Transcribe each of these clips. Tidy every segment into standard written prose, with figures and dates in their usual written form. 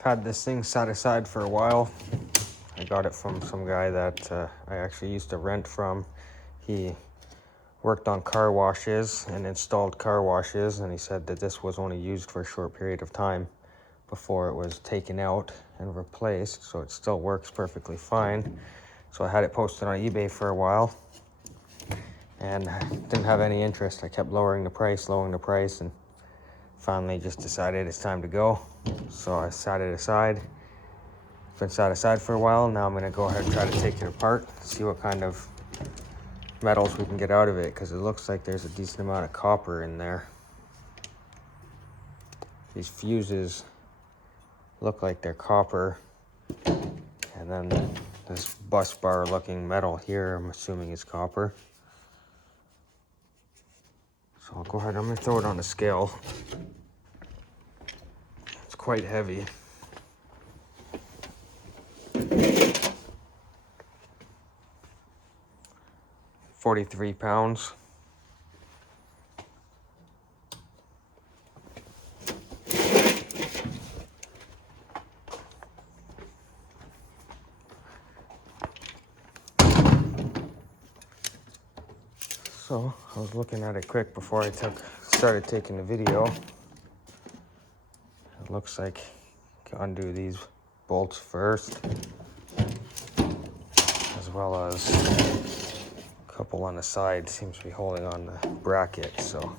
I've had this thing set aside for a while. I got it from some guy that I actually used to rent from. He worked on car washes and installed car washes, and he said that this was only used for a short period of time before it was taken out and replaced, so it still works perfectly fine. So I had it posted on eBay for a while and didn't have any interest. I kept lowering the price, and finally just decided it's time to go. So I set it aside. It's been set aside for a while. Now I'm going to go ahead and try to take it apart, see what kind of metals we can get out of it, because it looks like there's a decent amount of copper in there. These fuses look like they're copper, and then this bus bar looking metal here, I'm assuming is copper. So I'll go ahead, I'm going to throw it on the scale. It's quite heavy. £43. So I was looking at it quick before I started taking the video. It looks like you can undo these bolts first, as well as a couple on the side seems to be holding on the bracket. So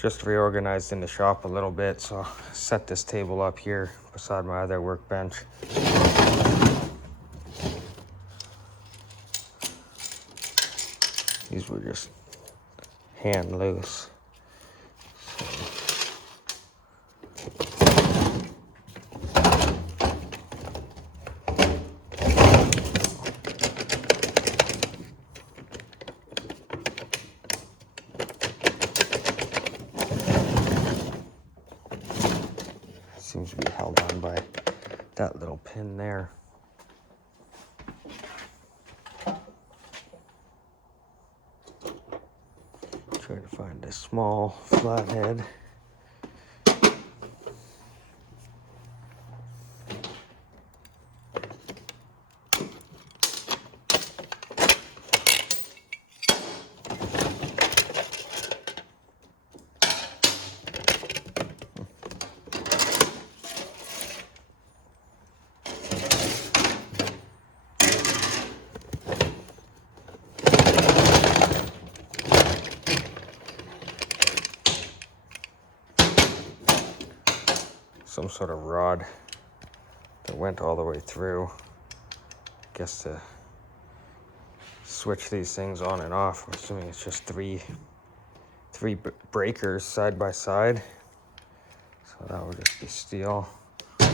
just reorganized in the shop a little bit, so I set this table up here beside my other workbench. These were just hand loose. Seems to be held on by that little pin there. Try to find a small flathead. Some sort of rod that went all the way through. I guess to switch these things on and off. I'm assuming it's just three breakers side by side. So that would just be steel. Yeah,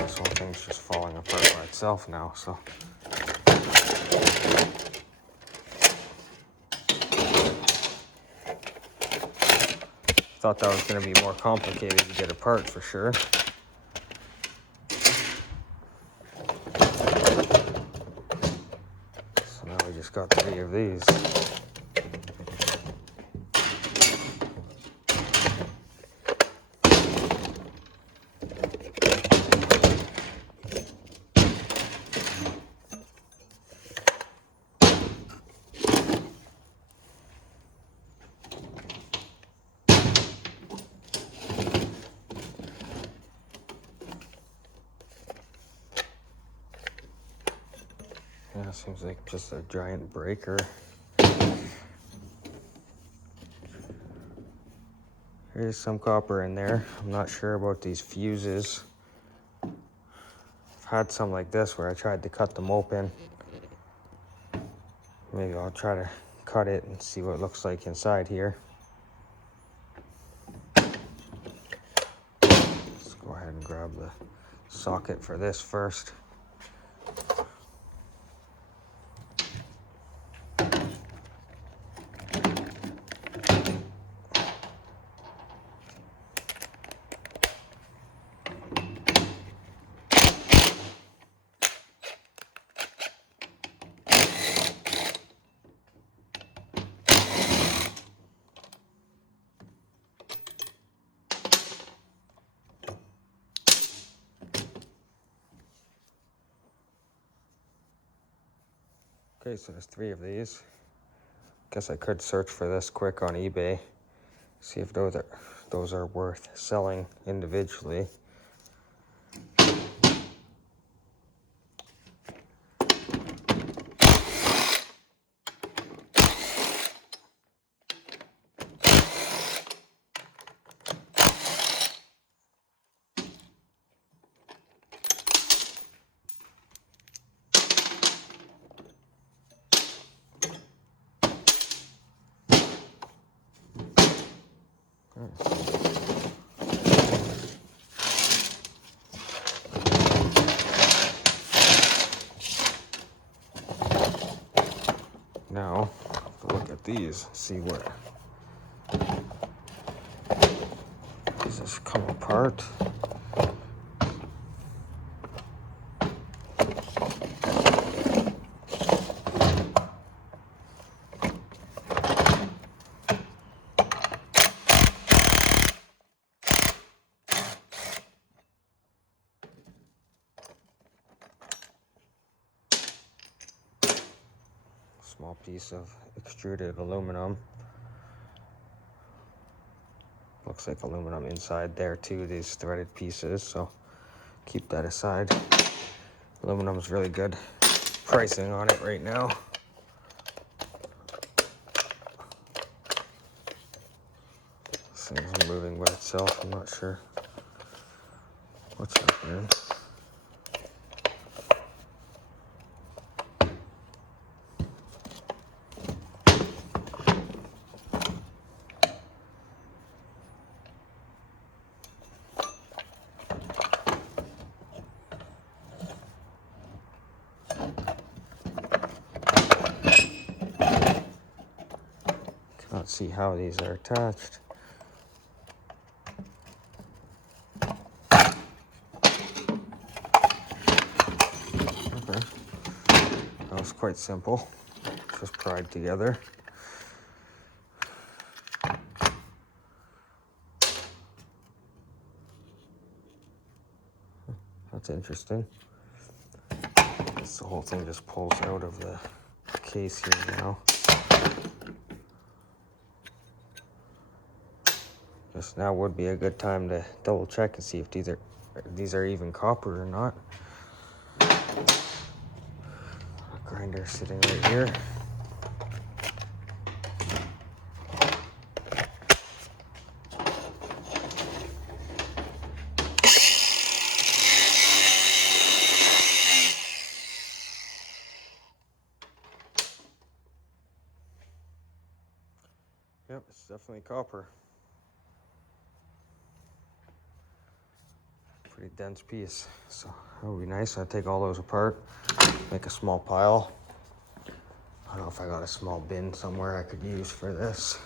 this whole thing's just falling apart by itself now, so. Thought that was going to be more complicated to get apart for sure. So now we just got 3 of these. Yeah, seems like just a giant breaker. There's some copper in there. I'm not sure about these fuses. I've had some like this where I tried to cut them open. Maybe I'll try to cut it and see what it looks like inside here. Let's go ahead and grab the socket for this first. Okay, so there's 3 of these. Guess I could search for this quick on eBay, see if those are worth selling individually. Now, look at these, see what, does this come apart? Small piece of extruded aluminum. Looks like aluminum inside there too, these threaded pieces, so keep that aside. Aluminum's really good pricing on it right now. This thing's moving by itself, I'm not sure what's happening. Cannot see how these are attached. Okay, that was quite simple, just pried together. That's interesting. The whole thing just pulls out of the case here now. Guess now would be a good time to double check and see if these are even copper or not. A grinder sitting right here. Yep, it's definitely copper. Pretty dense piece, so that would be nice. I'd take all those apart, make a small pile. I don't know if I got a small bin somewhere I could use for this.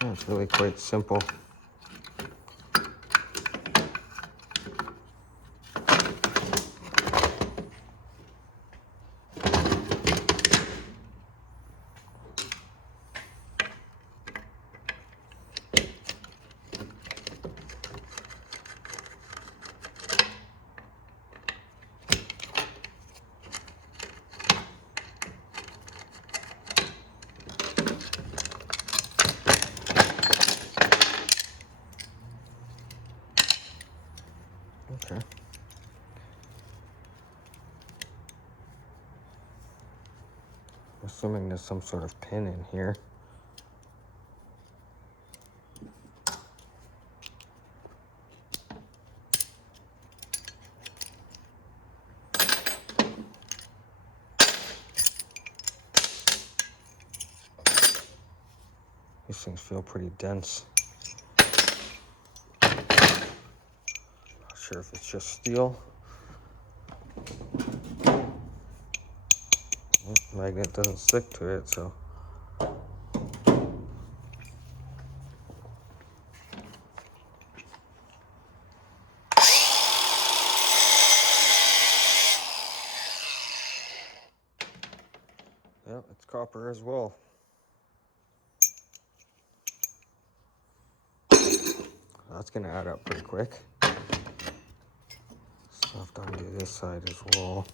Yeah, it's really quite simple. Okay. I'm assuming there's some sort of pin in here. These things feel pretty dense. Not sure if it's just steel. Magnet doesn't stick to it, so. Yep, it's copper as well. That's gonna add up pretty quick. So I have to undo this side as well.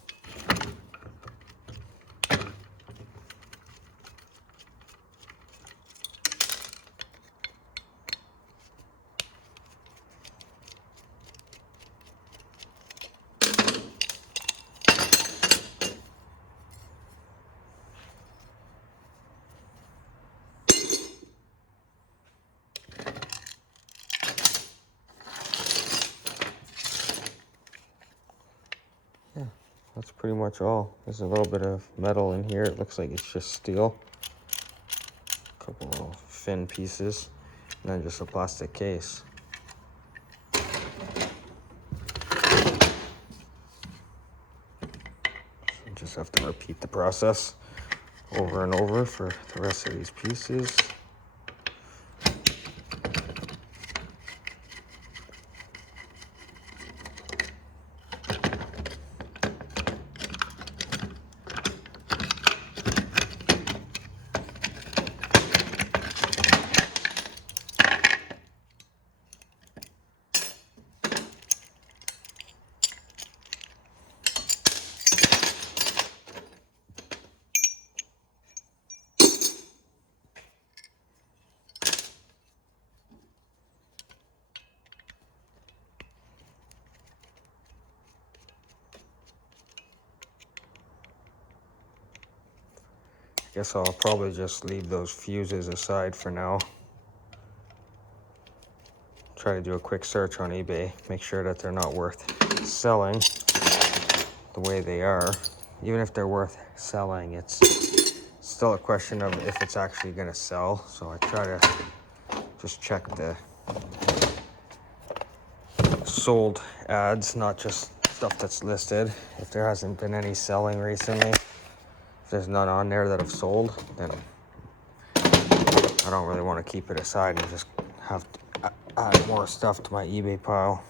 Yeah, that's pretty much all. There's a little bit of metal in here. It looks like it's just steel. A couple little thin pieces, and then just a plastic case. So just have to repeat the process over and over for the rest of these pieces. Guess I'll probably just leave those fuses aside for now. Try to do a quick search on eBay, make sure that they're not worth selling the way they are. Even if they're worth selling, it's still a question of if it's actually going to sell. So I try to just check the sold ads, not just stuff that's listed. If there hasn't been any selling recently, if there's none on there that have sold, then I don't really want to keep it aside and just have to add more stuff to my eBay pile.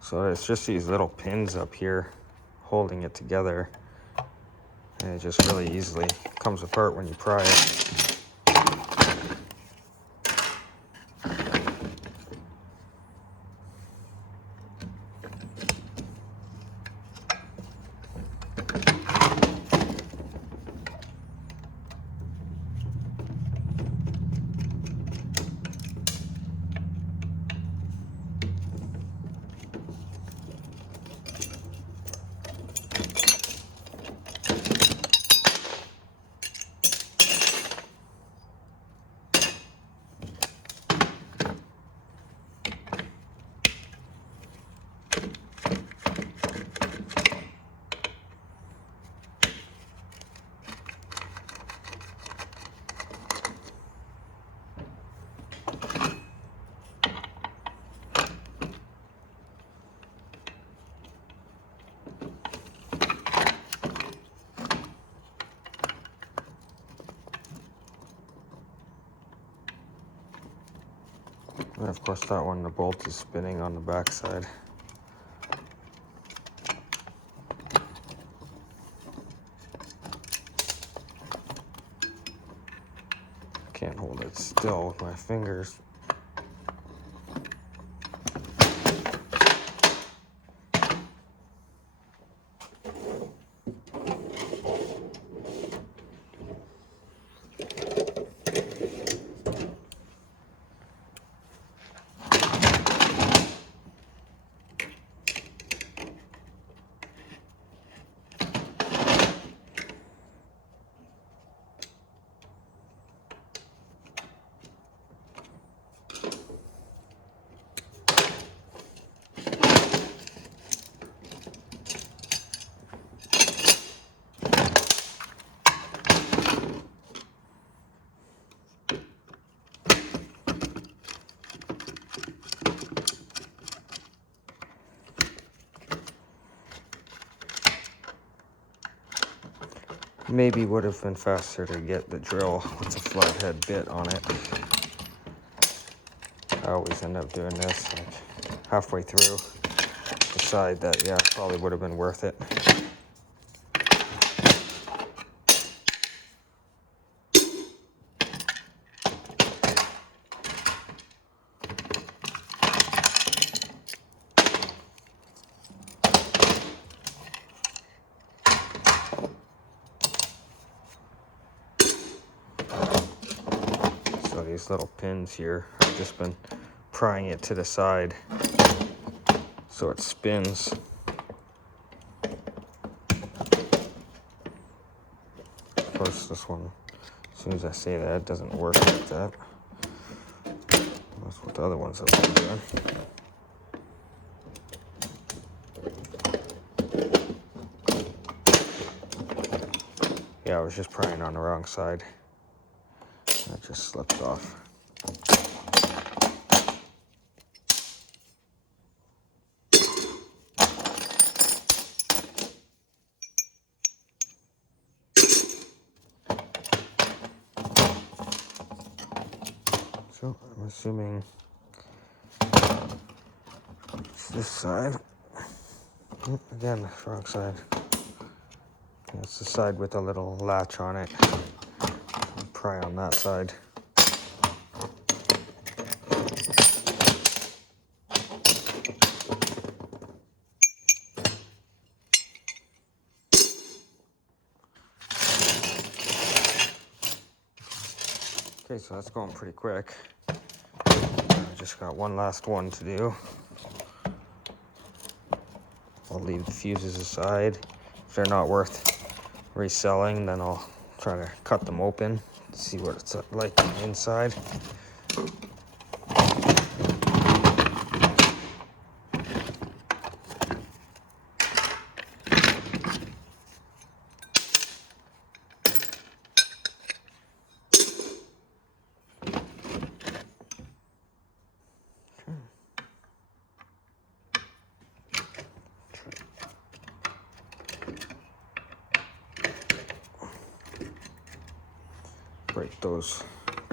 So it's just these little pins up here holding it together, and it just really easily comes apart when you pry it. And of course that one, the bolt is spinning on the back side. Can't hold it still with my fingers. Maybe would have been faster to get the drill with a flathead bit on it. I always end up doing this, like halfway through, decide that, yeah, probably would have been worth it. So these little pins here, I've just been prying it to the side so it spins. Of course, this one, as soon as I say that, it doesn't work like that. That's what the other ones have been doing. Yeah, I was just prying on the wrong side. That just slipped off. So I'm assuming it's this side. Again, wrong side. That's the side with a little latch on it. I'll pry on that side. Okay, so that's going pretty quick. I just got one last one to do. I'll leave the fuses aside. If they're not worth reselling, then I'll try to cut them open, see what it's like on the inside. Break those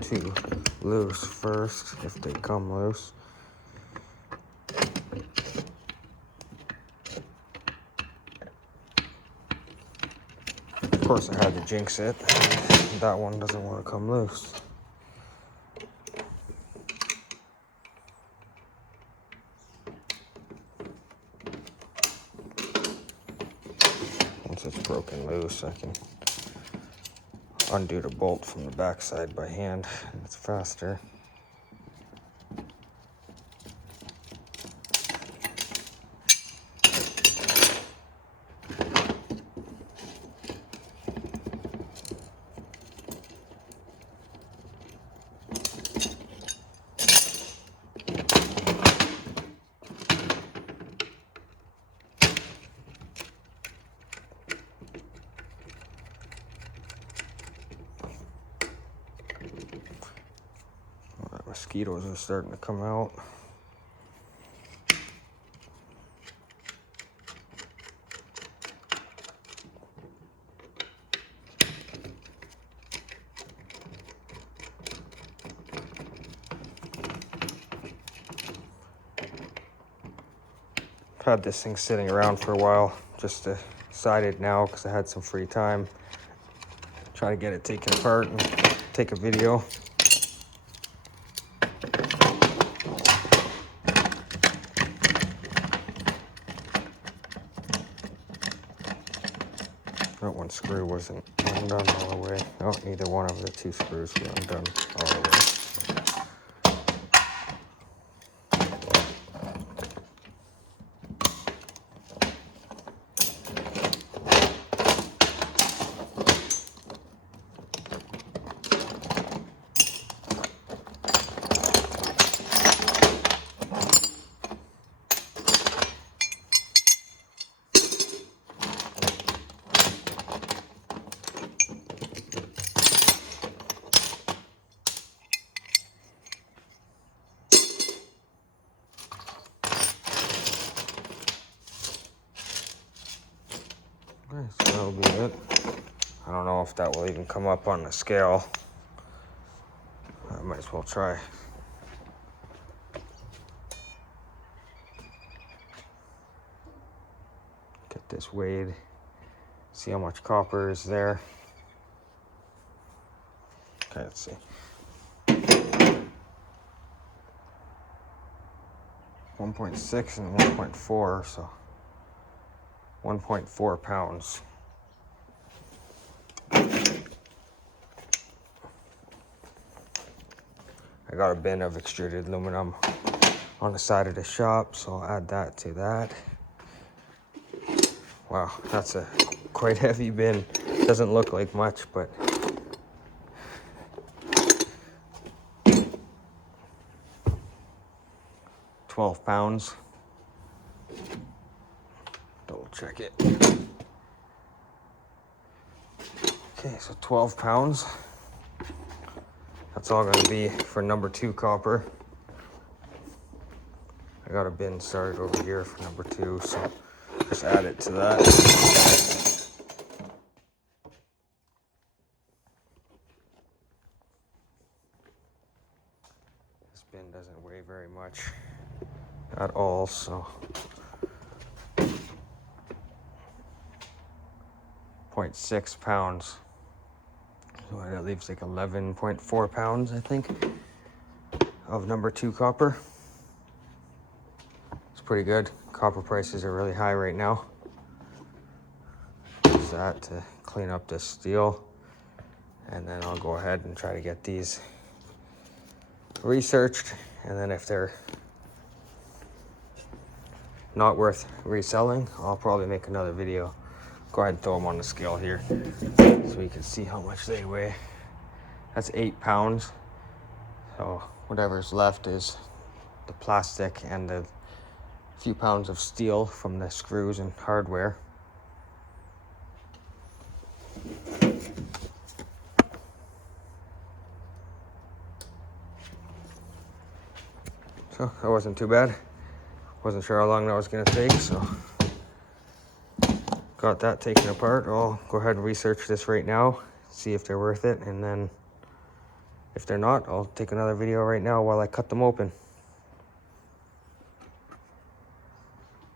two loose first, if they come loose. Of course, I had to jinx it. That one doesn't want to come loose. Once it's broken loose, I can undo the bolt from the backside by hand, and it's faster. Mosquitoes are starting to come out. I've had this thing sitting around for a while. Just decided now, because I had some free time, try to get it taken apart and take a video. That one screw wasn't undone all the way. Oh, neither one of the two screws were undone all the way. Okay, so that'll be it. I don't know if that will even come up on the scale. I might as well try. Get this weighed. See how much copper is there. Okay, let's see. 1.6 and 1.4, so 1.4 pounds. I got a bin of extruded aluminum on the side of the shop, so I'll add that to that. Wow, that's a quite heavy bin. Doesn't look like much, but £12. Double check it. Okay, so 12 pounds. That's all gonna be for number 2 copper. I got a bin started over here for number 2, so just add it to that. This bin doesn't weigh very much at all, so 0.6 pounds. So that leaves like 11.4 pounds, I think, of number 2 copper. It's pretty good. Copper prices are really high right now. Use that to clean up this steel, and then I'll go ahead and try to get these researched, and then if they're not worth reselling, I'll probably make another video. Go ahead and throw them on the scale here so you can see how much they weigh. That's 8 pounds. So whatever's left is the plastic and the few pounds of steel from the screws and hardware. So that wasn't too bad. Wasn't sure how long that was gonna take, so got that taken apart. I'll go ahead and research this right now, see if they're worth it, and then if they're not, I'll take another video right now while I cut them open.